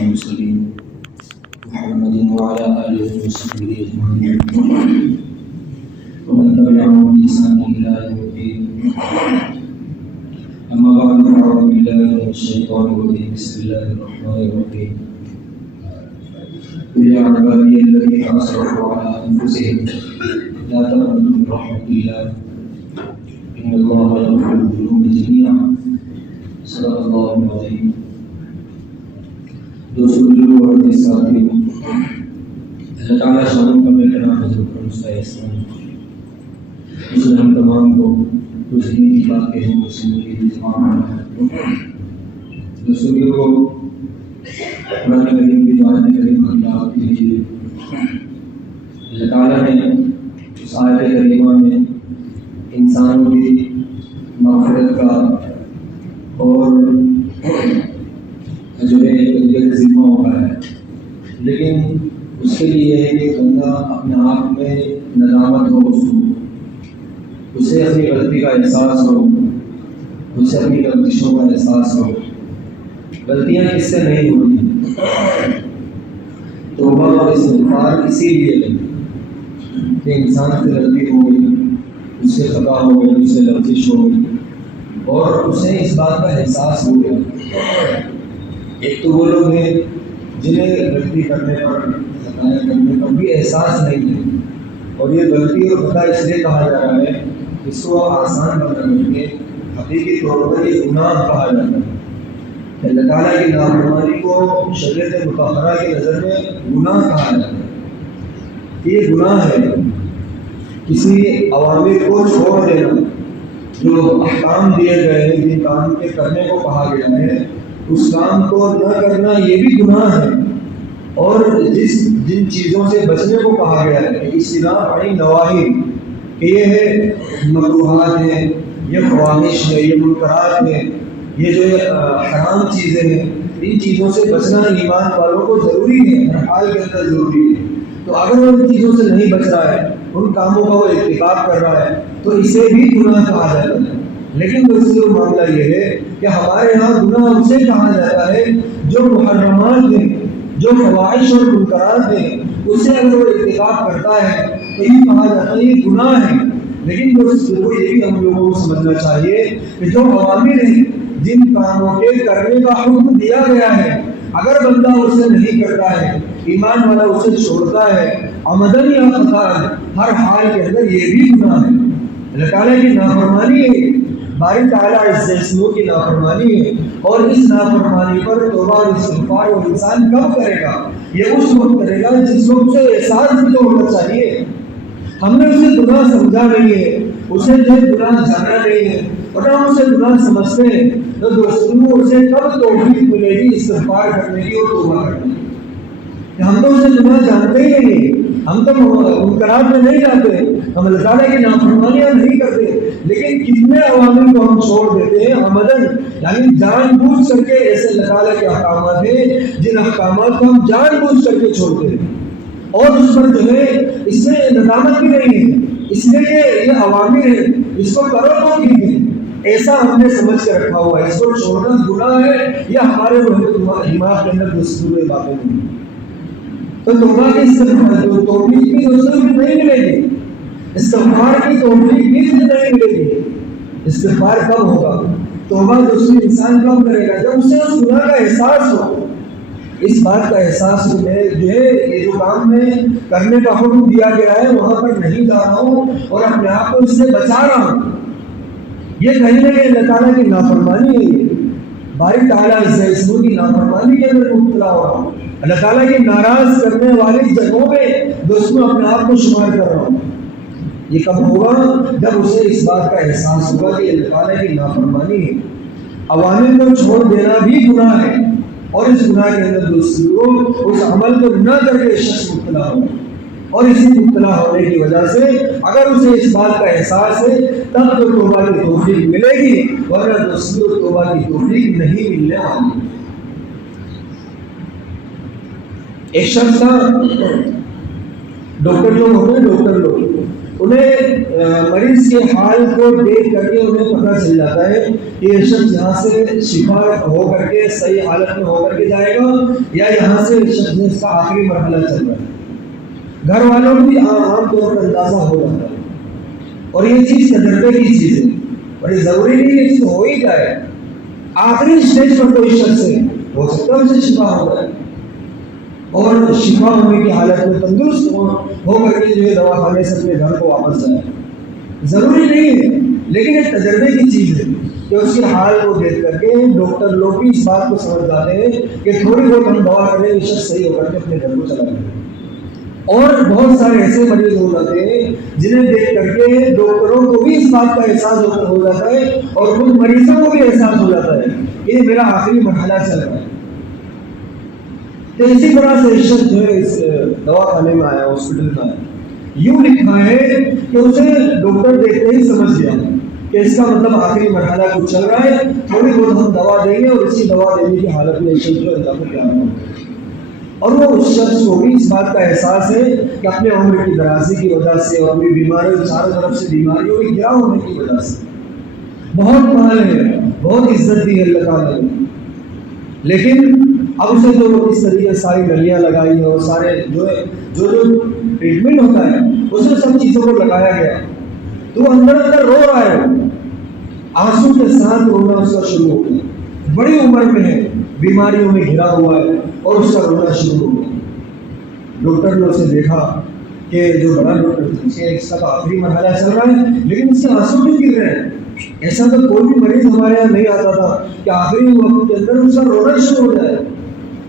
المرسلين محمد وعلى آله وصحبه أجمعين ومن تبعهم بإحسان إلى يوم الدين. أما بعد فأعوذ بالله من الشيطان الرجيم. بسم الله الرحمن الرحيم. قل يا عبادي الذين أسرفوا على أنفسهم لا تقنطوا من رحمة الله إن الله يغفر الذنوب جميعا. صدق الله العظيم. دوستو اور ساتھیو، اللہ تعالیٰ شانوں کا ملنا حضور پر مستحسن اس نے ہم تمام کو روشنی کی بات کہنے کو سننے کی زبان ہے. دوستو کو قرآن کریم کی آیت کریمہ اللہ کے لیے اللہ تعالیٰ نے اس آیت کریمہ میں انسانوں کی مغفرت کا اور جو ہے یہ ذمہ ہوتا ہے، لیکن اس کے لیے ہے کہ بندہ اپنے آپ میں ندامت ہو، اسے اپنی غلطی کا احساس ہو، اسے اپنی لغزشوں کا احساس ہو. غلطیاں کس سے نہیں ہوتی، توبہ اور استغفار اسی لیے ہے کہ انسان سے غلطی ہو گئی، اس سے خطا ہو گئی، اس سے لغزش ہو گئی اور اسے اس بات کا احساس ہو گیا. ایک تو وہ لوگ ہیں جنہیں غلطی کرنے پر خطائیں کرنے پر بھی احساس نہیں ہے، اور یہ غلطی اور خطا اس لیے کہا جا رہا ہے اس کو آسان بنا کر کے حقیقی طور پر یہ گناہ کہا جاتا ہے. اللہ تعالیٰ کی نافرمانی کو شریعت مطہرہ کی نظر میں گناہ کہا جاتا ہے. یہ گناہ ہے کسی عوامر کو چھوڑ دینا، جو احکام دیے گئے ہیں، جن کام کے کرنے کو کہا گیا ہے اس کام کو نہ کرنا یہ بھی گناہ ہے. اور جن چیزوں سے بچنے کو کہا گیا ہے اجتناب عن النواہی، یہ ہے مکروہات ہیں، یہ خواہش ہے، یہ منکرات ہیں، یہ جو حرام چیزیں ہیں، ان چیزوں سے بچنا ایمان والوں کو ضروری ہے، ہر حال کے اندر ضروری ہے. تو اگر وہ ان چیزوں سے نہیں بچ رہا ہے، ان کاموں کا وہ ارتکاب کر رہا ہے تو اسے بھی گناہ کہا جاتا ہے. لیکن دوسرا معاملہ یہ ہے کہ ہمارے یہاں گناہ اسے کہا جاتا ہے جو محرمات ہیں، جو فواحش اور منکرات ہیں، اسے اگر وہ ارتکاب کرتا ہے تو یہ کہا جاتا ہے یہ گناہ ہے. لیکن دوستوں یہ بھی ہم لوگوں کو سمجھنا چاہیے کہ جو عوامر ہیں، جن کاموں کے کرنے کا حکم دیا گیا ہے، اگر بندہ اسے نہیں کرتا ہے، ایمان والا اسے چھوڑتا ہے عمدن یا خطأ، ہر حال کے اندر یہ بھی گناہ ہے. اللہ تعالیٰ کی نافرمانی ہے، باری تعالیٰ عز اسمہ کی نافرمانی ہے، اور اس نافرمانی پر توبہ اور استغفار وہ انسان کب کرے گا؟ یہ اس وقت کرے گا جس وقت اسے احساس بھی تو ہونا چاہیے. ہم نے اسے گناہ سمجھا نہیں ہے، اسے جو گناہ جانا نہیں ہے، اور ہم اسے گناہ سمجھتے ہیں تو دوستوں اسے کب توفیق ملے گی استغفار کرنے کی اور توبہ کرنے کی؟ ہم تو اسے گناہ جانتے ہی نہیں، ہم تو منکرات میں نہیں جاتے، ہم اللہ تعالیٰ کی نافرمانیاں نہیں کرتے، لیکن کتنے عوامل کو ہم چھوڑ دیتے ہیں عمدن، یعنی جان بوجھ کر کے. ایسے اللہ تعالیٰ کے احکامات ہیں جن احکامات کو ہم جان بوجھ کر کے چھوڑتے ہیں، اور اس پر جو ہے اس میں ندامت بھی نہیں ہے، اس لیے کہ یہ عوامل ہے، اس کو کرو تو ٹھیک ہے، ایسا ہم نے سمجھ کے رکھا ہوا ہے. اس کو چھوڑنا گناہ ہے یا ہمارے دماغ کے اندر دوسرے باتیں نہیں. تو توبہ کی توفیق بھی دوسروں کی نہیں ملے گی، استغفار کی توفیق بھی نہیں ملے گی. استغفار کب ہوگا، توبہ دوسری انسان کب کرے گا؟ جب اسے اس گناہ کا احساس ہو. اس بات کا احساس میں جو ہے یہ جو کام میں کرنے کا حکم دیا گیا ہے وہاں پر نہیں جا رہا ہوں اور اپنے آپ کو اس سے بچا رہا ہوں، یہ کہیں نہ کہیں اللہ تعالیٰ کی نافرمانی ہے، باری تعالیٰ عز اسمہ کی نافرمانی کے اندر مبتلا ہو رہا ہوں، اللہ تعالیٰ کی ناراض کرنے والی جگہوں میں دوستوں اپنے آپ کو شمار کر رہا ہوں. یہ کب ہوگا؟ جب اسے اس بات کا احساس ہوگا کہ اللہ تعالیٰ کی نافرمانی ہے. عوامل کو چھوڑ دینا بھی گناہ ہے، اور اس گناہ کے اندر دوستوں اس عمل کو نہ کر کے شخص مبتلا ہوگا، اور اسی مبتلا ہونے کی وجہ سے اگر اسے اس بات کا احساس ہے تب تو توبہ کی توفیق ملے گی، ورنہ دوستوں توبہ کی توفیق نہیں ملنے والی. ایک شخص تھا، ڈاکٹر لوگ ہوتے ہیں، ڈاکٹر لوگ انہیں مریض کے حال کو دیکھ کر کے انہیں پتہ چل جاتا ہے کہ یہ شخص یہاں سے شفا ہو کر کے صحیح حالت میں ہو کر کے جائے گا یا یہاں سے شخص نے اس کا آخری مرحلہ چل رہا ہے۔ گھر والوں کو بھی عام طور پر اندازہ ہو جاتا ہے، اور یہ چیز تجربے کی چیز ہے، بڑی ضروری نہیں ہے کہ ہو ہی جائے۔ آخری اسٹیج پر کوئی شخص ہے، ہو سکتا ہے اسے شفا ہو جائے اور شفا ہونے کی حالت میں تندرست ہو کر کے جو ہے دوا خانے سے اپنے گھر کو واپس جائے۔ ضروری نہیں ہے، لیکن ایک تجربے کی چیز ہے کہ اس کے حال کو دیکھ کر کے ڈاکٹر لوگ بھی اس بات کو سمجھ جاتے ہیں کہ تھوڑی بہت ہم دوا کریں یہ شخص صحیح ہو کر کے اپنے گھر کو چلا جائے۔ اور بہت سارے ایسے مریض ہو جاتے ہیں جنہیں دیکھ کر کے ڈاکٹروں کو بھی اس بات کا احساس ہو جاتا ہے اور خود مریضوں کو بھی احساس ہو جاتا ہے کہ یہ میرا آخری مرحلہ چل رہا ہے۔ تو اسی طرح سے شخص جو ہے اس دوا خانے میں آیا، ہاسپٹل میں آیا، یوں لکھا ہے کہ اسے ڈاکٹر دیکھتے ہی سمجھ گیا کہ اس کا مطلب آخری مرحلہ کچھ چل رہا ہے، تھوڑی بہت ہم دوا دیں گے اور اسی دوا دینے کی حالت میں شخص جو ہے تیار ہو۔ اور وہ اس شخص کو بھی اس بات کا احساس ہے کہ اپنے عمر کی درازی کی وجہ سے اور اپنی بیماریوں چاروں طرف سے بیماریوں میں گھرا ہونے کی وجہ سے بہت مال ہے، بہت عزت دی ہے اللہ تعالیٰ نے، لیکن اب اسے جو اس طریقے ساری نلیاں لگائی ہیں اور سارے جو ٹریٹمنٹ ہوتا ہے اسے سب چیزوں کو لگایا گیا تو اندر اندر رو رہا ہے، آنسو کے ساتھ رونا اس کا شروع ہو گیا، بڑی عمر میں ہے، بیماریوں میں گھرا ہوا ہے اور اس کا رونا شروع ہو گیا۔ ڈاکٹر نے اسے دیکھا کہ جو بڑا ڈاکٹر اس کا آخری مرحلہ چل رہا ہے لیکن اس کے آنسو کیوں گر رہے ہیں؟ ایسا تو کوئی بھی مریض ہمارے یہاں نہیں آتا تھا کہ آخری وقت کے اندر اس کا رونا شروع ہو جائے۔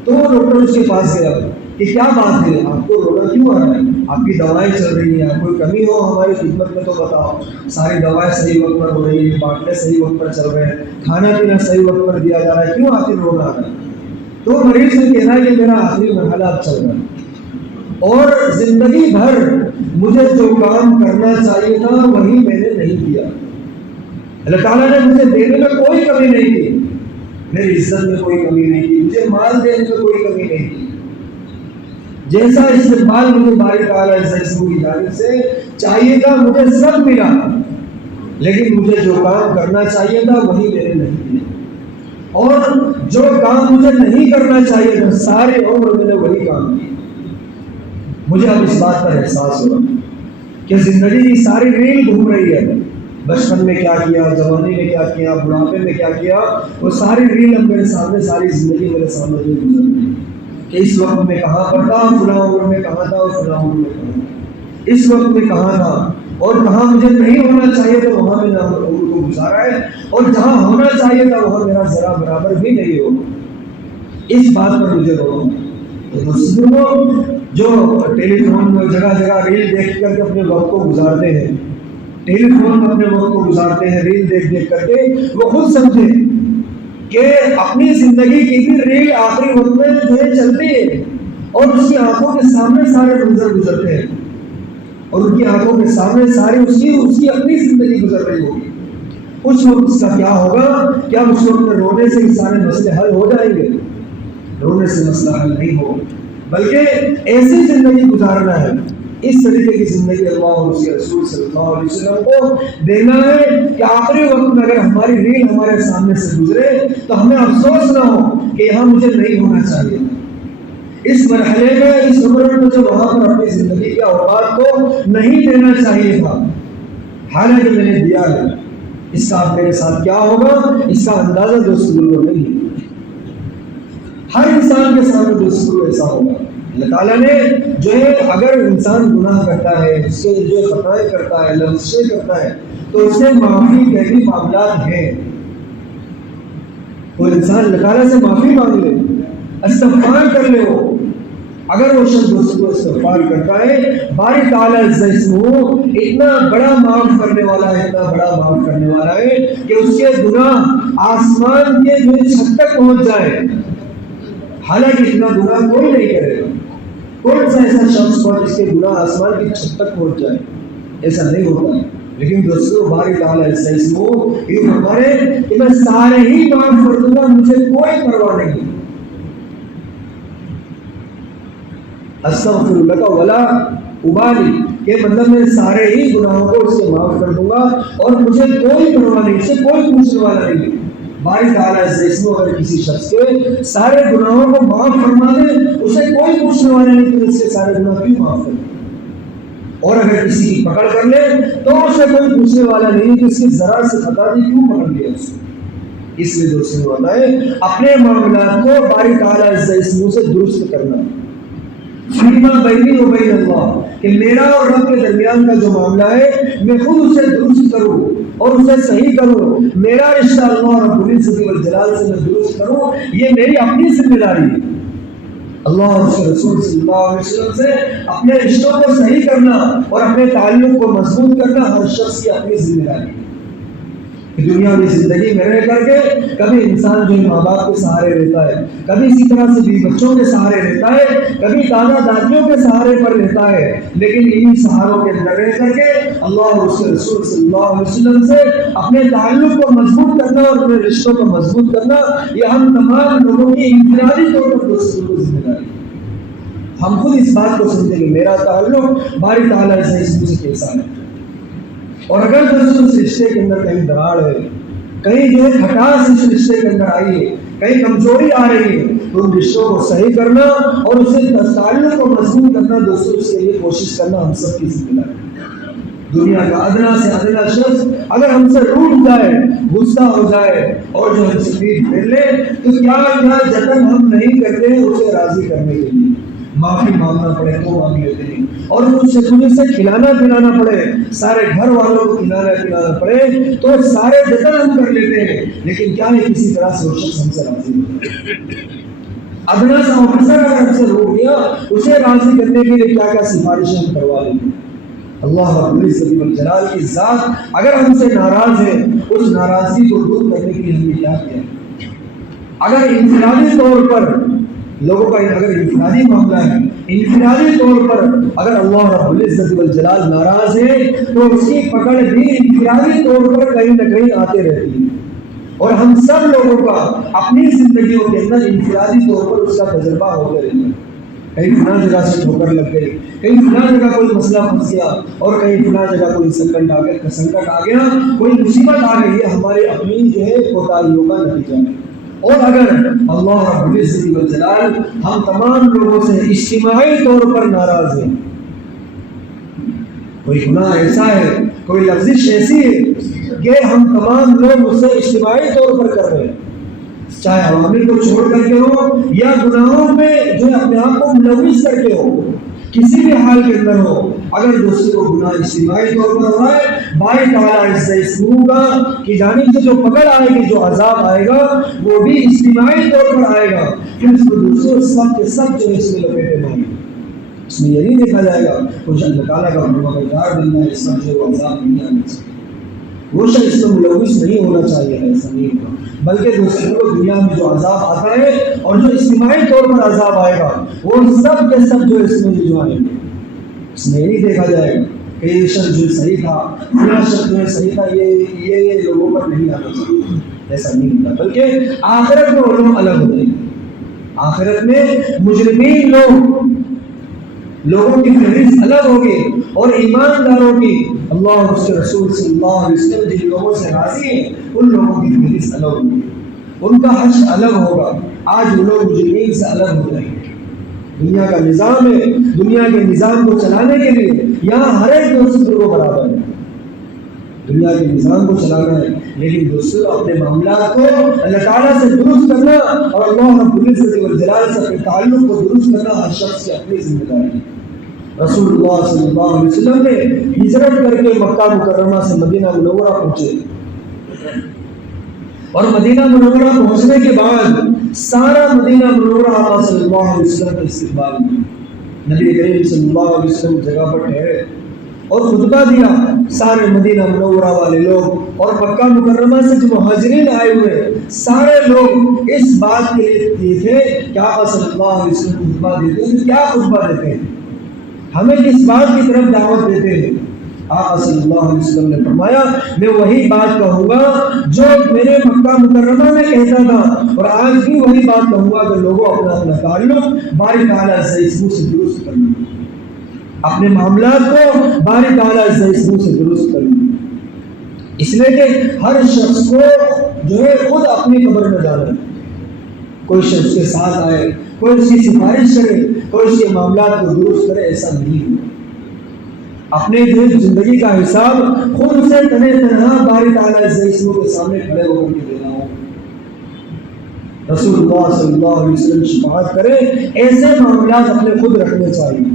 تو وہ ڈاکٹر اس کے پاس گیا کہ کیا بات ہے، آپ کو رونا کیوں آ رہا ہے؟ آپ کی دوائیں چل رہی ہیں، کوئی کمی ہو ہماری خدمت میں تو بتاؤ، ساری دوائیں صحیح وقت پر ہو رہی ہیں، باٹلے صحیح وقت پر چل رہے ہیں، کھانا پینا صحیح وقت پر دیا جا رہا ہے، کیوں آخر رونا آ رہا ہے؟ تو مریض نے کہنا کہ میرا آخری مرحلہ اب چل رہا ہے اور زندگی بھر مجھے جو کام کرنا چاہیے تھا وہی میں نے نہیں کیا۔ اللہ تعالیٰ نے مجھے دینے میں کوئی کمی نہیں کی، میری عزت میں کوئی کمی نہیں کی، مجھے مال دینے میں کوئی کمی نہیں کی، جیسا استقبال مجھے باری تعالیٰ کی جانب سے چاہیے تھا مجھے سب ملا، لیکن مجھے جو کام کرنا چاہیے تھا وہی میں نے نہیں کیا، اور جو کام مجھے نہیں کرنا چاہیے تھا سارے عمر میں نے وہی کام کیا۔ مجھے اب اس بات پر احساس ہوا کہ زندگی کی ساری ریل گھوم رہی ہے، بچپن میں کیا کیا، جوانی میں کیا کیا، بڑھاپے میں کیا کیا، وہ ساری ریل اب میرے سامنے، ساری زندگی میرے سامنے جو گزر رہی ہے کہ اس وقت میں کہاں پر تھا، فلاں عمر میں کہاں تھا، اور فلاں عمر میں کہاں تھا، اس وقت میں کہاں تھا اور کہاں مجھے نہیں ہونا چاہیے تھا وہاں میں نے عمر کو گزارا ہے، اور جہاں ہونا چاہیے تھا وہاں میرا ذرا برابر بھی نہیں ہو۔ اس بات پر مجھے رو جو ٹیلی فون میں جگہ جگہ ریل دیکھ کر کے اپنے وقت کو گزارتے ہیں، ٹیلی فون میں اپنے وقت کو گزارتے ہیں ریل دیکھ دیکھ کر کے، وہ خود سمجھے کہ اپنی زندگی کی بھی ریل آخری وقت میں جو ہے چلتی ہے اور اس کی آنکھوں کے سامنے سارے منظر گزرتے ہیں اور ان کی آنکھوں کے سامنے ساری اس کی اپنی زندگی گزر رہی ہوگی۔ اس وقت اس کا کیا ہوگا؟ کیا اس وقت میں رونے سے یہ سارے مسئلے حل ہو جائیں گے؟ رونے سے مسئلہ حل نہیں ہو، بلکہ ایسی زندگی گزارنا ہے، اس طریقے کی زندگی اللہ اور اس کے رسول صلی اللہ علیہ وسلم کو دینا ہے کہ آخری وقت میں اگر ہماری ریل ہمارے سامنے سے گزرے تو ہمیں افسوس نہ ہو کہ یہاں مجھے نہیں ہونا چاہیے، اس مرحلے میں، اس عمر میں مجھے وہاں پر اپنی زندگی کے اوقات کو نہیں دینا چاہیے تھا، حالانکہ میں نے دیا ہے۔ اس کا آپ میرے ساتھ کیا ہوگا اس کا اندازہ دوستوں کو نہیں ہے۔ ہر انسان کے سامنے دوستوں ایسا ہوگا۔ اللہ تعالیٰ نے جو ہے اگر انسان گناہ کرتا ہے، اس کے جو خطائیں کرتا ہے، لفظیں کرتا ہے، تو اس سے معافی کے بھی معاملات ہیں۔ کوئی انسان اللہ تعالیٰ سے معافی مانگ لے، استغفار کر لے، ہو اگر وہ شخص دوست کو استغفار کرتا ہے، باری تعالیٰ اتنا بڑا معاف کرنے والا ہے، اتنا بڑا معاف کرنے والا ہے کہ اس کے گناہ آسمان کے جو چھت تک پہنچ جائے، حالانکہ اتنا گناہ کوئی نہیں کرے گا۔ کون سا ایسا شخص ہوا جس کے گناہ آسمان کی چھت تک پہنچ جائے؟ ایسا نہیں ہوتا، لیکن دوستوں باری تعالیٰ یہ ہمارے کہ میں سارے ہی معاف کر دوں گا، مجھے کوئی پرواہ نہیں، استغفر لک ولا ابالی، کہ مطلب میں سارے ہی گناہوں کو اس سے معاف کر دوں گا اور مجھے کوئی پرواہ نہیں، اس سے کوئی پوچھنے والا نہیں۔ باری تعالیٰ سے اس میں اگر کسی شخص کے سارے گناہوں کو معاف فرما دے، اسے کوئی پوچھنے والا نہیں کہ اس کے سارے گناہ کیوں معاف کر دے، اور اگر کسی کی پکڑ کر لے تو اسے کوئی پوچھنے والا نہیں کہ اس کی ذرا سے خطا دی کیوں پکڑ لیا اس کو۔ اس لیے دوستوں نے بتائے اپنے معاملات کو باری تعالیٰ سے درست کرنا، فیما بینی و بین اللہ، کہ میرا اور رب کے درمیان کا جو معاملہ ہے میں خود اسے درست کروں اور اسے صحیح کروں، میرا رشتہ اللہ رب العزت والجلال سے میں درست کروں، یہ میری اپنی ذمہ داری ہے۔ اللہ اور اس کے رسول صلی اللہ علیہ وسلم سے اپنے رشتوں کو صحیح کرنا اور اپنے تعلق کو مضبوط کرنا ہر شخص کی اپنی ذمہ داری ہے۔ دنیا میں زندگی میں رہ کر کے کبھی انسان جو ماں باپ کے سہارے رہتا ہے، کبھی اسی طرح سے بیوی بچوں کے سہارے رہتا ہے، کبھی دادا دادیوں کے سہارے پر رہتا ہے، لیکن انہی سہاروں کے اندر رہ کر کے اللہ اور اس کے رسول صلی اللہ علیہ وسلم سے اپنے تعلق کو مضبوط کرنا اور اپنے رشتوں کو مضبوط کرنا، یہ ہم تمام لوگوں کی انفرادی طور پر دوستوں کو ذمہ داری ہے۔ ہم خود اس بات کو سمجھیں کہ میرا تعلق باری تعالیٰ سے اس مجھ سے کیسا ہے، اور اگر دوستوں اس رشتے کے اندر کہیں دراڑ ہے، کہیں جو ہے کھٹاس اس رشتے کے اندر آئی ہے، کہیں کمزوری آ رہی ہے، تو ان رشتوں کو صحیح کرنا اور اسے تعلق کو مضبوط کرنا دوستوں اس کے لیے کوشش کرنا ہم سب کی ذمہ داری ہے۔ دنیا کا ادنا سے ادنا شخص اگر ہم سے روٹھ جائے، غصہ ہو جائے اور جو ہم سے پیٹ پھیر لے تو کیا کیا جتن ہم نہیں کرتے اسے راضی کرنے کے لیے، معافی مانگنا پڑے تو مانگ لیتے ہیں، اور کچھ سے کھلانا پلانا پڑے، سارے گھر والوں کو کھلانا پلانا پڑے تو سارے جتن ہم کر لیتے ہیں، لیکن کیا ہے کسی طرح سے وہ شخص ہم سے راضی ہوتا ہے۔ ادنا سا آفیسر اگر ہم سے روک دیا، اسے راضی کرنے کے لیے کیا کیا سفارشیں ہم کروا لیں گے۔ اللہ رب العزت والجلال کی ذات اگر ہم سے ناراض ہے، اس ناراضگی کو دور کرنے کے لیے ہم نے کیا کیا؟ اگر انفرادی طور پر لوگوں کا اگر انفرادی معاملہ ہے، انفرادی طور پر اگر اللہ رب العزت والجلال ناراض ہے تو اس کی پکڑ بھی انفرادی طور پر کہیں نہ کہیں آتے رہتی ہے، اور ہم سب لوگوں کا اپنی زندگیوں کے اندر انفرادی طور پر اس کا تجربہ ہوتے رہتا ہے۔ کہیں فلاں جگہ سے ٹھوکر لگ گئی، کہیں فلاں جگہ کوئی مسئلہ پھنس گیا، اور کہیں فلاں جگہ کوئی سنکٹ آ گیا، کوئی مصیبت آ گئی، یہ ہمارے اپنی جو ہے کوتاہیوں کا نتیجہ ہے۔ اور اگر اللہ رب العزت والجلال ہم تمام لوگوں سے اجتماعی طور پر ناراض ہیں، کوئی گناہ ایسا ہے، کوئی لفظش ایسی ہے کہ ہم تمام لوگ اسے اجتماعی طور پر کر رہے ہیں، چاہے عوامل کو چھوڑ کر کے ہو یا گناہوں میں جو اپنے آپ کو ملوث کر کے ہو، کسی بھی حال کے اندر ہو، اگر دوسرے کو گناہ اجتماعی طور پر ہو رہا ہے، باری تعالیٰ اس کا کی جانب سے جو پکڑ آئے گی، جو عذاب آئے گا وہ بھی اجتماعی طور پر آئے گا، پھر اس کو دوسرے سب کے سب جو اس میں لپیٹے جائیں گے۔ اس میں یہ نہیں دیکھا جائے گا کچھ اللہ تعالیٰ کا مقدار بننا ہے، اس میں جو عذاب نہیں آنا چاہیے، وہ شخص اس میں ملوث نہیں ہونا چاہیے، ایسا نہیں ہوگا، بلکہ دوسروں کو دنیا میں جو عذاب آتا ہے اور جو اجتماعی طور پر عذاب آئے گا وہ سب کے سب جو اس میں جو آئیں گے، اس میں یہ نہیں دیکھا جائے گا کہ یہ شخص جو صحیح تھا، فلاں شخص جو صحیح تھا، یہ لوگوں پر نہیں آنا چاہیے، ایسا نہیں ہوتا، بلکہ آخرت میں علوم الگ ہوتے ہیں۔ آخرت میں مجرمین لوگوں کی فہرست الگ ہوگی، اور ایمانداروں کی اللہ اور اس کے رسول صلی اللہ علیہ وسلم جن لوگوں سے راضی ہیں ان لوگوں کی فہرست الگ ہوگی، ان کا حشر الگ ہوگا۔ آج وہ لوگ مجرمین سے الگ ہو جائیں گے۔ دنیا کا نظام ہے، دنیا کے نظام کو چلانے کے لیے یہاں ہر ایک دوسرے کو برابر ہے، دنیا کے نظام کو چلانا ہے، لیکن دوسرے اپنے معاملات کو اللہ تعالیٰ سے درست کرنا اور اللہ رب العزت والجلال سے اپنے تعلق کو درست کرنا ہر شخص کی اپنی ذمہ داری ہے۔ رسول اللہ صلی اللہ علیہ وسلم نے ہجرت کر کے مکہ مکرمہ سے مدینہ منورہ پہنچے، اور مدینہ منورہ پہنچنے کے بعد سارا مدینہ منورہ آقا صلی اللہ علیہ وسلم کا استقبال کیا۔ نبی کریم صلی اللہ علیہ وسلم جگہ پر ٹھہرے اور خطبہ دیا، سارے مدینہ منورہ والے لوگ اور مکہ مکرمہ سے جو مہاجرین آئے ہوئے سارے لوگ اس بات کے لیے تھے کہ آقا صلی اللہ علیہ وسلم خطبہ دیتے ہیں، کیا خطبہ دیتے ہیں، ہمیں کس بات کی طرف دعوت دیتے ہیں؟ آقا صلی اللہ علیہ وسلم نے فرمایا میں وہی بات کہوں گا جو میرے مکہ مکرمہ میں کہتا تھا، اور آج بھی وہی بات کہوں گا کہ لوگوں اپنا تعلق باری تعالیٰ سے اس سے درست کرنا۔ اپنے معاملات کو باری تعالیٰ سے درست کریں، اس لیے کہ ہر شخص کو جو ہے خود اپنی قبر میں جانا ہے. کوئی شخص کے ساتھ آئے، کوئی اس کی سفارش کرے، کوئی اس کے معاملات کو درست کرے، ایسا نہیں ہے. اپنے جو زندگی کا حساب خود سے تنہا تنہا باری تعالیٰ کے سامنے کھڑے ہو کر کے دینا ہو. رسول اللہ صلی اللہ علیہ وسلم شفاعت کرے، ایسے معاملات اپنے خود رکھنے چاہیے.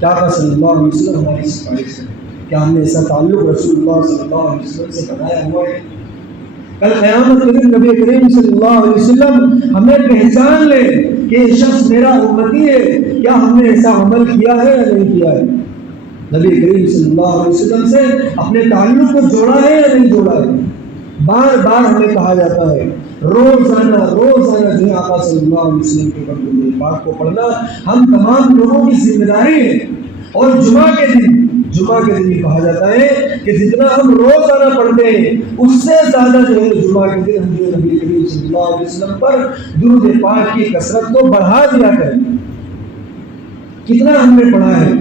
کیا صلی اللہ علیہ وسلم ہماری سفارش ہے؟ کیا ہم نے ایسا تعلق رسول اللہ صلی اللہ علیہ وسلم سے بنایا ہوا ہے؟ کل قیامت کے دن نبی کریم صلی اللہ علیہ وسلم ہمیں پہچان لے کہ یہ شخص میرا امتی ہے، کیا ہم نے ایسا عمل کیا ہے یا نہیں کیا ہے؟ نبی کریم صلی اللہ علیہ وسلم سے اپنے تعلق کو جوڑا ہے یا نہیں جوڑا ہے؟ بار بار ہمیں کہا جاتا ہے روزانہ جو ہے آقا صلی اللہ علیہ وسلم کے درود پاک کو پڑھنا ہم تمام لوگوں کی ذمہ داری ہے. اور جمعہ کے دن یہ کہا جاتا ہے کہ جتنا ہم روزانہ پڑھتے ہیں اس سے زیادہ جو ہے جمعہ کے دن ہم جو نبی کریم صلی اللہ علیہ وسلم پر درود پاک کی کثرت کو بڑھا دیا کریں. کتنا ہم نے پڑھا ہے؟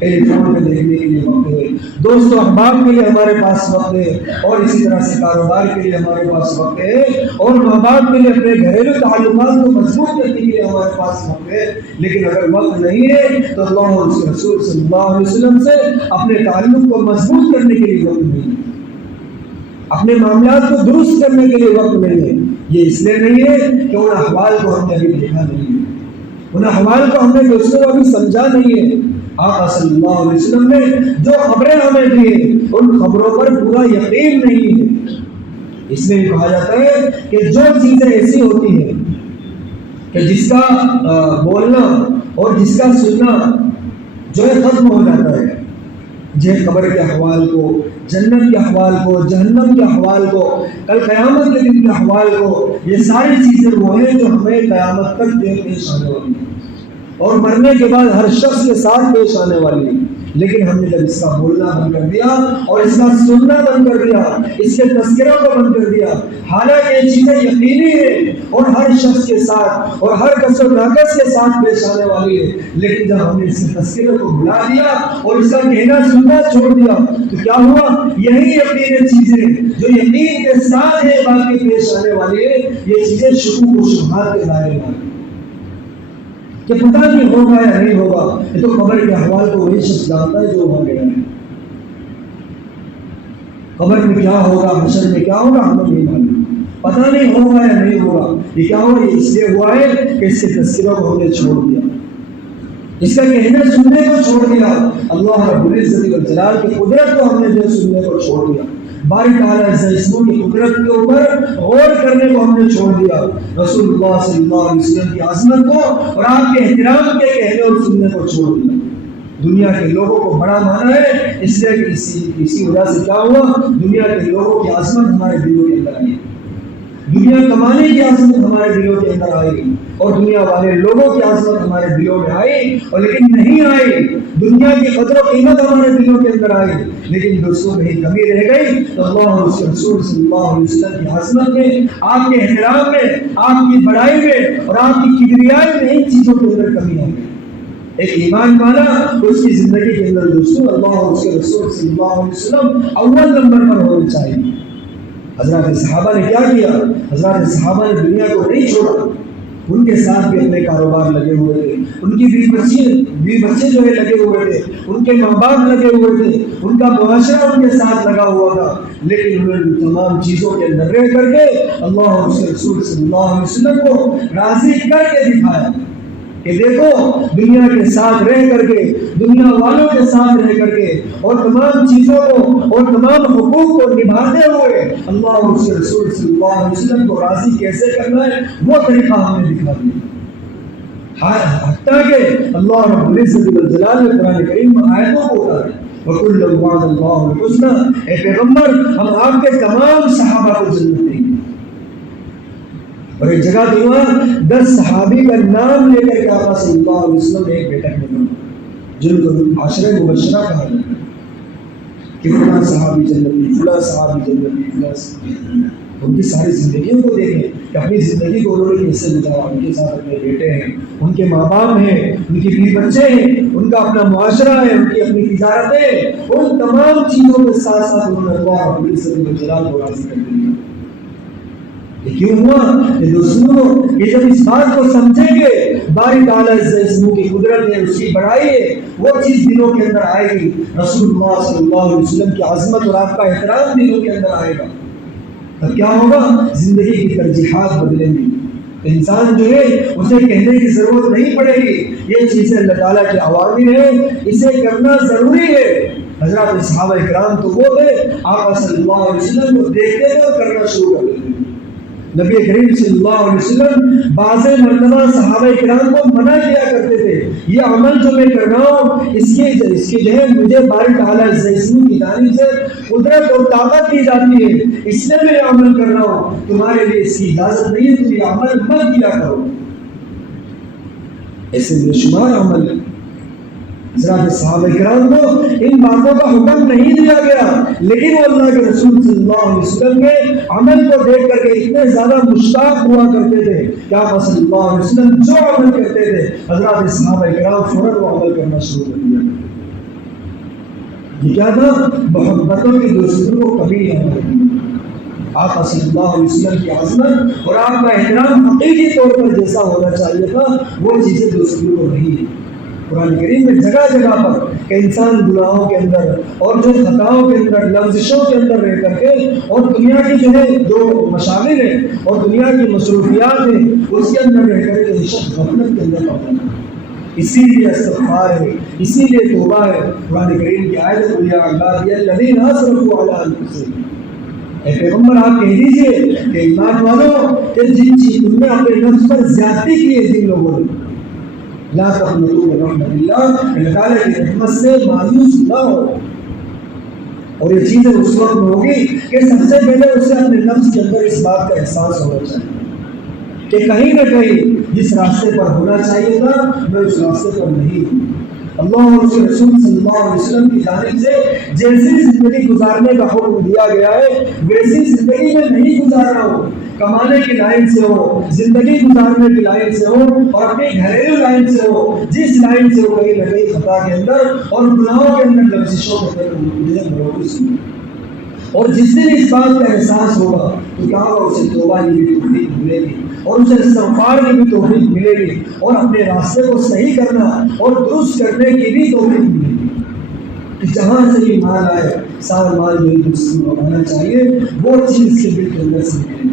ٹیلی فون پہ دیکھنے کے لیے وقت ہے، دوست و احباب کے لیے ہمارے پاس وقت ہے، اور اسی طرح سے کاروبار کے لیے ہمارے پاس وقت ہے، اور ماں باپ کے لیے اپنے گھریلو تعلقات کو مضبوط کرنے کے لیے ہمارے پاس وقت ہے. لیکن اگر وقت نہیں ہے تو اللہ اور اس کے رسول صلی اللہ علیہ وسلم سے اپنے تعلق کو مضبوط کرنے کے لیے وقت نہیں ہے، اپنے معاملات کو درست کرنے کے لیے وقت نہیں ہے. یہ اس لیے نہیں ہے کہ ان احوال کو ہم نے ابھی دیکھا نہیں ہے، ان احوال کو ہم نے دوسروں کو ابھی سمجھا نہیں ہے. آقا صلی اللہ علیہ وسلم نے جو خبریں ہمیں دی ہیں ان خبروں پر پورا یقین نہیں ہے. اس میں کہا جاتا ہے کہ جو چیزیں ایسی ہوتی ہیں کہ جس کا بولنا اور جس کا سننا جو ہے ختم ہو جاتا ہے، جیسے قبر کے احوال کو، جنت کے احوال کو، جہنم کے احوال کو، کل قیامت کے دن کے احوال کو، یہ ساری چیزیں وہ ہیں جو ہمیں قیامت تک پیش آنے والی ہیں اور مرنے کے بعد ہر شخص کے ساتھ پیش آنے والی ہے. لیکن ہم نے جب اس کا بولنا بند کر دیا اور اس کا سننا بند کر دیا، اس کے تذکروں کو بند کر دیا، حالانکہ یہ چیزیں یقینی ہیں اور ہر شخص کے ساتھ اور ہر کس و ناقص کے ساتھ پیش آنے والی ہے، لیکن جب ہم نے اس کے تذکروں کو بھلا دیا اور اس کا کہنا سننا چھوڑ دیا تو کیا ہوا؟ یہی یقینی چیزیں جو یقین کے ساتھ ہے باقی پیش آنے والی ہے، یہ چیزیں شکوک و شبہات کے دائرے میں کہ پتہ نہیں ہوگا یا نہیں ہوگا. یہ تو قبر کے احوال کو وہی شخص جانتا ہے جو وہاں گیا ہے. قبر میں کیا ہوگا، حشر میں کیا ہوگا ہمیں نہیں معلوم، پتہ نہیں ہوگا یا نہیں ہوگا. یہ کیا ہوا؟ یہ اس لیے ہوا ہے کہ اس کے تذکروں کو ہم نے چھوڑ دیا، اس کا کہنے سننے کو چھوڑ دیا، اللہ رب العزت والجلال کی قدرت کو ہم نے جو سننے کو چھوڑ دیا، باری تعالیٰ اسموں کی قدرت کے اوپر غور کرنے کو ہم نے چھوڑ دیا، رسول اللہ صلی اللہ علیہ وسلم کی عظمت کو اور آپ کے احترام کے کہنے اور سننے کو چھوڑ دیا. دنیا کے لوگوں کو بڑا مانا ہے، اس لیے کہ اسی وجہ سے کیا ہوا؟ دنیا کے لوگوں کی عظمت ہمارے دلوں کے اندر آئی، دنیا کمانے کی عظمت ہمارے دلوں کے اندر آئی اور دنیا والے لوگوں کی عظمت ہمارے دلوں میں آئی، اور لیکن نہیں آئی. دنیا کی قدر و قیمت ہمارے دلوں کے اندر آئی، لیکن دوستوں میں کمی رہ گئی تو اللہ اور اس کے رسول صلی اللہ علیہ وسلم کی عظمت میں، آپ کے احترام میں، آپ کی بڑائی میں اور آپ کی کبریائی میں ان چیزوں کے اندر کمی آ گئی. ایک ایمان والا اس کی زندگی کے اندر دوستوں اللہ اور اس کے رسول صلی اللہ علیہ وسلم اول نمبر پر ہونا چاہیے. حضرات صحابہ نے کیا کیا؟ حضرات صحابہ نے دنیا کو نہیں چھوڑا، ان کے ساتھ بھی اپنے کاروبار لگے ہوئے تھے، ان کی بیوی بچے جو ہے لگے ہوئے تھے، ان کے ماں باپ لگے ہوئے تھے، ان کا معاشرہ ان کے ساتھ لگا ہوا تھا، لیکن انہوں نے تمام چیزوں کے اندر رہ کر کے اللہ اور اس کے رسول صلی اللہ علیہ وسلم کو راضی کر کے دکھایا کہ دیکھو دنیا کے ساتھ رہ کر کے، دنیا والوں کے ساتھ رہ کر کے اور تمام چیزوں کو اور تمام حقوق کو نبھاتے ہوئے اللہ اور اس کے رسول صلی اللہ علیہ وسلم کو راضی کیسے کرنا ہے وہ طریقہ ہم نے دکھا دیا. حتیٰ کہ اللہ رب العزت والجلال نے قرآن کریم میں آیتوں کو اتارا وَكُلًّا وَعَدَ اللَّهُ الْحُسْنَى، اے پیغمبر ہم آپ کے تمام صحابہ کو جنت دیں گے. اور ایک جگہ دعا 10 صحابی کا نام لے کر کے آقا صلی اللہ علیہ وسلم نے ایک بیٹھک میں کہا جن کو عشرہ مبشرہ کہا جاتا ہے کہ فلاں صحابی جنتی، فلاں صحابی جنتی، فلاں صحابی. ان کی ساری زندگیوں کو دیکھیں کہ اپنی زندگی کو انہوں نے کیسے گزارا. ان کے ساتھ اپنے بیٹے ہیں, ان کے ماں باپ ہیں, ان کے بیوی بچے ہیں, ان کا اپنا معاشرہ ہے, ان کی اپنی تجارتیں, ان تمام چیزوں کے ساتھ ساتھ انہوں نے اللہ رب العزت جلال کو راضی کر دیا. یہ کیوں ہوا کہ دوستوں یہ جب اس بات کو سمجھیں گے باری تعالیٰ اس کی قدرت ہے, اس کی بڑائی ہے, وہ چیز دلوں کے اندر آئے گی. رسول اللہ صلی اللہ علیہ وسلم کی عظمت اور آپ کا احترام دلوں کے اندر آئے گا. تب کیا ہوگا؟ زندگی کی ترجیحات بدلیں گی. انسان جو ہے اسے کہنے کی ضرورت نہیں پڑے گی, یہ چیزیں اللہ تعالیٰ کے اوامر ہیں, اسے کرنا ضروری ہے. حضرات صحابہ کرام تو وہ تھے آقا صلی اللہ علیہ وسلم کو دیکھتے تھے اور کرنا شروع کر دیتے. نبی کریم صلی اللہ علیہ وسلم بعض مرتبہ صحابہ کرام کو منع کیا کرتے تھے, یہ عمل جو میں کر رہا ہوں اس کی جو ہے مجھے باری تعالیٰ کی جانب سے قدرت اور طاقت دی جاتی ہے, اس لیے میں یہ عمل کر رہا ہوں, تمہارے لیے اس کی اجازت نہیں ہے, تم یہ عمل مت کیا کرو. ایسے بے شمار عمل حضرات صحابہ کرام کو ان باتوں کا حکم نہیں دیا گیا, لیکن وہ اللہ کے رسول صلی اللہ علیہ وسلم کے عمل کو دیکھ کر کے اتنے زیادہ مشتاق ہوا کرتے تھے کہ آپ صلی اللہ علیہ وسلم جو عمل کرتے تھے حضرات صحابہ کرام فوراً وہ عمل کرنا شروع کر دیا. یہ کیا تھا؟ محبتوں کی دوستوں کو کبھی نہیں کرتی. آپ صلی اللہ علیہ وسلم کی عظمت اور آپ کا احترام حقیقی طور پر جیسا ہونا چاہیے تھا وہ چیزیں دوستوں کو نہیں. قرآن کریم میں جگہ جگہ پر کہ انسان گناہوں کے اندر اور جو خطاؤں کے اندر لفظشوں کے اندر رہ کر کے اور دنیا کی جو ہے جو مشاغل ہیں اور دنیا کی مصروفیات ہیں اس کے اندر رہ کر کے شخص غفلت کے اندر پڑتا ہے. اسی لیے استغفار ہے, اسی لیے توبہ ہے. قرآن کریم کی آیت قل یا عبادی الذین اسرفوا علی انفسہم, اے پیغمبر آپ کہہ دیجئے کہ ایمان والوں کہ جن تم نے اپنے نفس پر زیادتی کی ہے جن لوگوں نے, لا تقنطوا من رحمت اللہ, اللہ تعالیٰ کی رحمت سے مایوس نہ ہو. اور یہ چیزیں اس وقت میں ہوگی کہ سب سے پہلے اسے اپنے نفس کے اندر اس بات کا احساس ہونا چاہیے کہ کہیں نہ کہیں جس راستے پر ہونا چاہیے تھا میں اس راستے پر نہیں ہوں. اللہ اور اس کے رسول صلی اللہ علیہ وسلم کی جانب سے جیسی زندگی گزارنے کا حکم دیا گیا ہے ویسی زندگی میں نہیں گزار رہا ہوں. کمانے کی لائن سے ہو, زندگی گزارنے کی لائن سے ہو, اور اپنی گھریلو لائن سے ہو, جس لائن سے ہو کہیں نہ کہیں خطا کے اندر اور گناہوں کے اندر لفظشوں کے اندر ملوث ہوں. اور جس دن اس بات کا احساس ہوگا تو کیا ہوگا, اسے توبہ کی بھی توفیق ملے گی اور اسے استغفار کی بھی توفیق ملے گی اور اپنے راستے کو صحیح کرنا اور درست کرنے کی بھی توفیق ملے گی. کہ جہاں سے بھی مال آئے سارا مال جو دوسروں کو آنا چاہیے وہ چیز کے دل کے اندر سے ملے,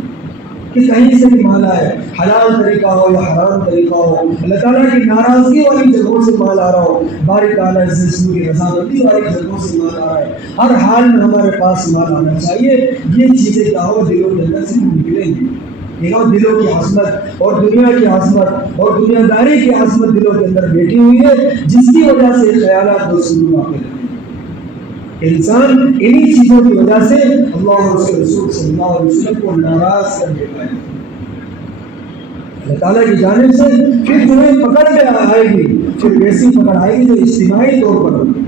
کہ کہیں سے بھی مال آئے, حلال طریقہ ہو یا حرام طریقہ ہو, اللہ تعالیٰ کی ناراضگی والی جگہوں سے مال آ رہا ہو, باری تعالیٰ سے کی رضامندی والی جگہوں سے مال آ رہا ہے, ہر حال میں ہمارے پاس مال آنا چاہیے. یہ چیزیں کیا ہو دلوں کے اندر سے نکلیں گی. دلوں کی عظمت اور دنیا کی عظمت اور دنیا داری کی عظمت دلوں کے اندر بیٹھی ہوئی ہے, جس کی وجہ سے خیالات و سلوک واقع ہیں. انسان انہی چیزوں کی وجہ سے اللہ اور اس کے رسول صلی اللہ علیہ وسلم کو ناراض کر دیتا ہے. اللہ تعالیٰ کی جانب سے پھر تمہیں پکڑ کے آئے گی, پھر ویسی پکڑ آئے گی جو اجتماعی طور پر ہوگی,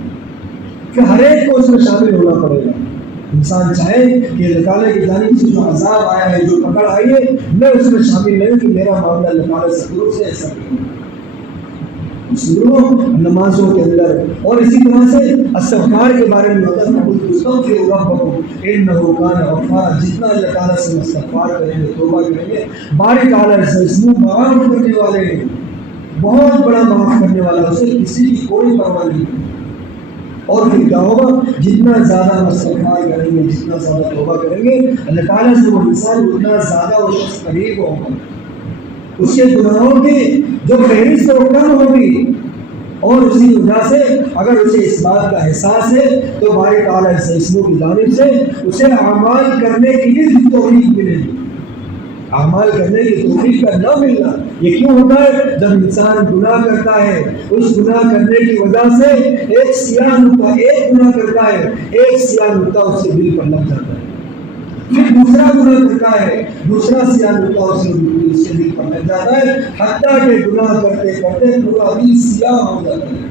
پھر ہر ایک کو اس میں شامل ہونا پڑے گا. انسان چاہے کہ اللہ تعالیٰ کی جانب سے جو عذاب آیا ہے, جو پکڑ آئی ہے, میں اس میں شامل نہیں کہ میرا معاملہ اللہ تعالیٰ سے دور سے ایسا نہیں. نمازوں کے اندر اور اسی طرح سے استغفار کے بارے میں ہوتا ہے جتنا اللہ تعالیٰ سے استغفار کریں گے, توبہ کریں گے, باری تعالیٰ سے معاف کرنے والے ہیں, بہت بڑا معاف کرنے والا, اسے کسی کی کوئی پرواہ نہیں. اور پھر کیا ہوگا, جتنا زیادہ استغفار کریں گے, جتنا زیادہ توبہ کریں گے, اللہ تعالیٰ سے وہ انسان اتنا زیادہ وہ شخص قریب ہوگا. اس کے گناہوں کی جو فہرست وہ کم ہوگی, اور اسی وجہ سے اگر اسے اس بات کا احساس ہے تو باری تعالیٰ سے اسموں کی جانب سے اسے اعمال کرنے کی بھی توفیق ملے گی. اعمال کرنے کی توفیق کا نہ ملنا یہ کیوں ہوتا ہے؟ جب انسان گناہ کرتا ہے, اس گناہ کرنے کی وجہ سے ایک سیاہ نقطہ, ایک گناہ کرتا ہے, ایک سیاہ نقطہ اس کے دل پر لگ جاتا ہے, پھر دوسرا گناہ کرتا ہے, دوسرا سیاہ نقطہ اس کے دل پر لگ جاتا ہے, حتیٰ کہ گناہ کرتے کرتے پورا دل سیاہ ہو جاتا ہے.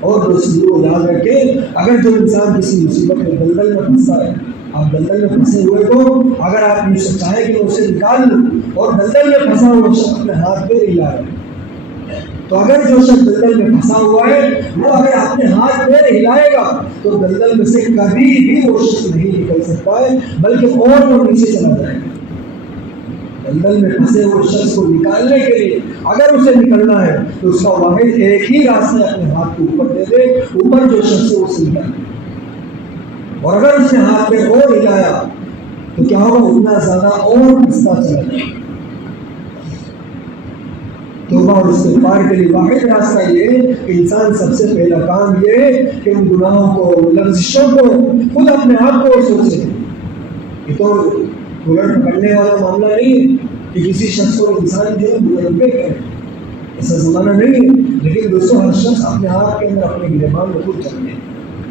اور دوستوں یاد رکھیں, اگر جو انسان کسی مصیبت میں دلدل میں پھنسا ہے, آپ دلدل میں پھنسے ہوئے کو اگر آپ یہ سے چاہیں کہ اسے نکال لوں اور دلدل میں پھنسا ہوا شخص اپنے ہاتھ پہ ہلا رہا ہے، تو اگر جو شخص دلدل میں پھنسا ہوا ہے وہ اگر اپنے ہاتھ پہ ہلائے گا تو دلدل میں سے کبھی بھی وہ شخص نہیں نکل سکتا ہے، بلکہ اور وہ نیچے چلا جائے گا۔ دلدل میں پھنسے ہوئے شخص کو نکالنے کے لیے اگر اسے نکلنا ہے تو اس کا واحد ایک ہی راستہ اپنے ہاتھ کو اوپر دے دے، اوپر جو شخص ہے اسے نکالے، اور اگر اس نے ہاتھ پہ اور ہلایا تو کیا ہوگا، اتنا زیادہ اور پھنستا چلا جائے۔ توبہ اور استغفار کے لیے واحد راستہ یہ ہے کہ انسان سب سے پہلا کام یہ ہے کہ ان گناہوں کو، لفظوں کو خود اپنے آپ کو سوچے۔ یہ تو بلٹ پکڑنے والا معاملہ نہیں ہے کہ کسی شخص کو انسان جو ہے بلٹ پہ کرے، ایسا زمانہ نہیں ہے، لیکن دوستوں ہر شخص اپنے آپ کے اندر اپنے گرمان میں خود جانتے ہیں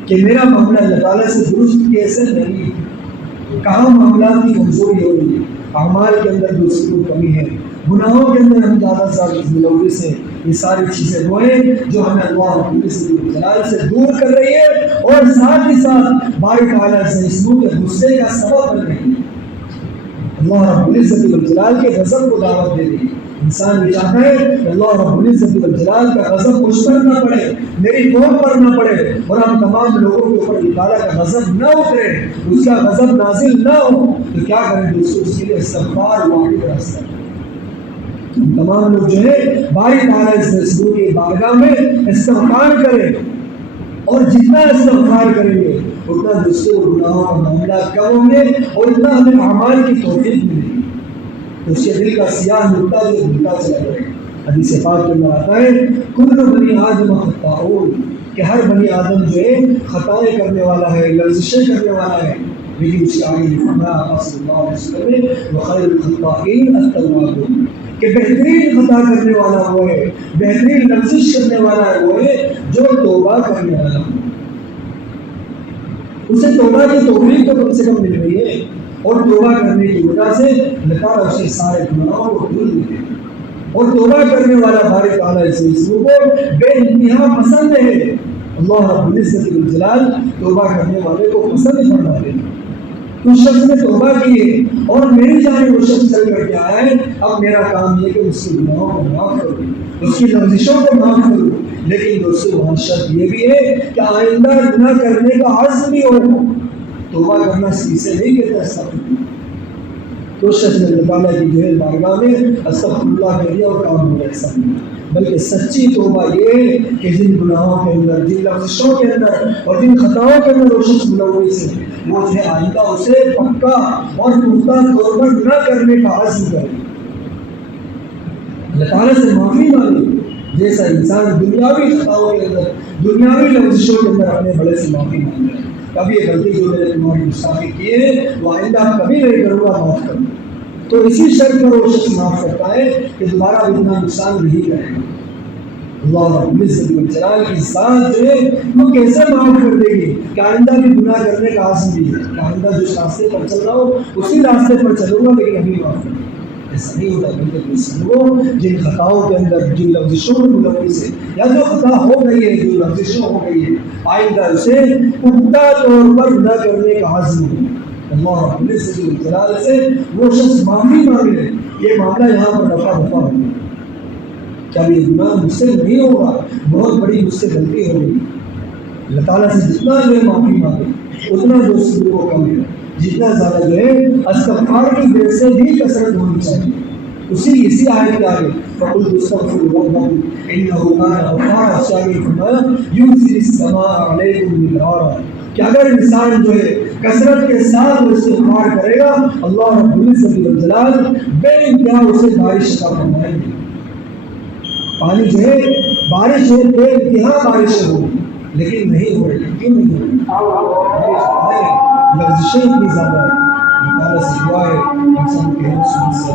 کہ میرا معاملہ اللہ تعالیٰ سے درست کیسے نہیں ہے، کہاں معاملات کی کمزوری ہو رہی ہے، اعمال کے اندر دوسری کو کمی ہے، گناہوں کے اندر ہم زیادہ سے زیادہ ملوث ہیں۔ یہ ساری چیزیں وہ ہیں جو ہمیں اللہ رب العزت جلال سے دور کر رہی ہے اور ساتھ ہی ساتھ باری تعالیٰ سے اس کے غصے کا سبب بن رہی ہے۔ اللہ رب العزت جلال کے غضب کو دعوت دے رہی ہے۔ انسان یہ چاہتا ہے کہ اللہ رب العزت جلال کا غضب مجھ پر نہ پڑے، میری قوم پر نہ پڑے، اور ہم تمام لوگوں کے اوپر اللہ تعالیٰ کا غضب نہ اترے، اس کا غضب نازل نہ ہو، تو کیا کریں دوستوں، اس کے لیے استغفار واحد راستہ ہے۔ تمام لوگ جو ہے باری تعالیٰ سے کی بارگاہ میں استغفار کریں، اور جتنا استغفار کریں گے اتنا دوسرے گناہوں کا معاملہ کم ہوں گے اور اتنا ہمیں اعمال کی توفیق ملے گی، تو اس کے دل کا سیاہ نقطہ جو دھلتا چلا جائے گا۔ حدیث پاک کے اندر آتا ہے کل بنی آدم خطاؤن، کہ ہر بنی آدم جو ہے خطائیں کرنے والا ہے، لرزشیں کرنے والا ہے، لیکن اس کے آگے فرمایا صلی اللہ علیہ وسلم نے وخیر الخطائین التوابون، کہ بہترین خطا کرنے والا وہ ہے، بہترین لرزش کرنے والا وہ ہے جو توبہ کرنے والا ہو، اسے توبہ کی توفیق تو کم سے کم مل رہی ہے، اور توبہ کرنے کی وجہ سے اللہ تعالیٰ اسے سارے گناہوں کو دور دیتے ہیں، اور توبہ کرنے والا باری تعالیٰ اس کو بے انتہا پسند ہے۔ اللہ رب العزت والجلال توبہ کرنے والے کو پسند فرماتے ہیں۔ اس شخص نے توبہ کی ہے اور میری جانب وہ شخص چل کر کے آیا ہے، اب میرا کام یہ کہ اس کے گناہوں کو معاف کروں، اس کی لرزشوں کو معاف کروں، لیکن دوستوں وہاں شرط یہ بھی ہے کہ آئندہ گناہ کرنے کا عزم بھی ہو۔ توبہ کرنا اسے نہیں کہتا استغفر، تو شخص نے اللہ تعالیٰ کی جو ہے بارگاہ میں استغفر اللہ کہہ دیا اور کام ہو گیا، ایسا نہیں، بلکہ سچی توبہ یہ ہے کہ جن گناہوں کے اندر، جن لفظوں کے اندر اور جن خطاؤں کے اندر وہ شخص ملوث ہے، وہ جو ہے آئندہ اسے پکا اور پختہ طور پر نہ کرنے کا عزم کرے، اللہ تعالیٰ سے معافی مانگے، جیسا انسان دنیاوی خطاؤں کے اندر، دنیاوی لفظوں کے اندر اپنے بڑے سے معافی مانگ رہے ہیں، کبھی یہ غلطی جو میں نے تمہاری گستاخی کی ہے وہ آئندہ کبھی نہیں کروں گا، معاف کروں، تو اسی شرط پر وہ شخص معاف کرتا ہے کہ دوبارہ اتنا نقصان نہیں کرے گا۔ اللہ رب العزت والجلال کی ذات جو ہے وہ کیسے معاف کر دے گی کہ آئندہ بھی گناہ کرنے کا عزم بھی ہے، کہ آئندہ جس راستے پر چل رہا ہو اسی راستے پر چلوں گا، لیکن ابھی معاف کر دے، ایسا نہیں ہوتا، بلکہ وہ جن خطاؤں کے اندر، جن لفظوں میں ملوث ہے، یا جو خطا ہو گئی ہے، جو لفظوں ہو گئی ہے، آئندہ اسے پختہ طور پر نہ کرنے کا عزم ہے۔ اللہ رب العزت والجلال سے وہ شخص معافی مانگ لے، یہ معاملہ یہاں پر دفعہ دفعہ ہوگا، کیا یہ گناہ مجھ سے نہیں ہوگا، بہت بڑی مجھ سے غلطی ہو گئی، اللہ تعالیٰ سے جتنا جو ہے معافی مانگے اتنا دوستی کو کم ہے، جتنا زیادہ جو ہے استغفار کی دیر سے بھی کثرت ہونی چاہیے۔ اسی آیت کے آگے فَقُلْتُ اسْتَغْفِرُوا رَبَّكُمْ إِنَّهُ كَانَ غَفَّارًا، شامل فرمایا يُرْسِلِ السَّمَاءَ عَلَيْكُمْ مِدْرَارًا، کہ اگر انسان جو ہے کثرت کے ساتھ استغفار کرے گا اللہ رب العزت والجلال بے انتہا اسے بارش عطا فرمائیں گے۔ پانی جو ہے بارش ہے، بے انتہا بارش ہو، لیکن نہیں ہو رہی، کیوں نہیں ہو رہی؟ لرزشیں اتنی زیادہ ہے، اللہ تعالیٰ سے دعا ہے انسان کے ہم سے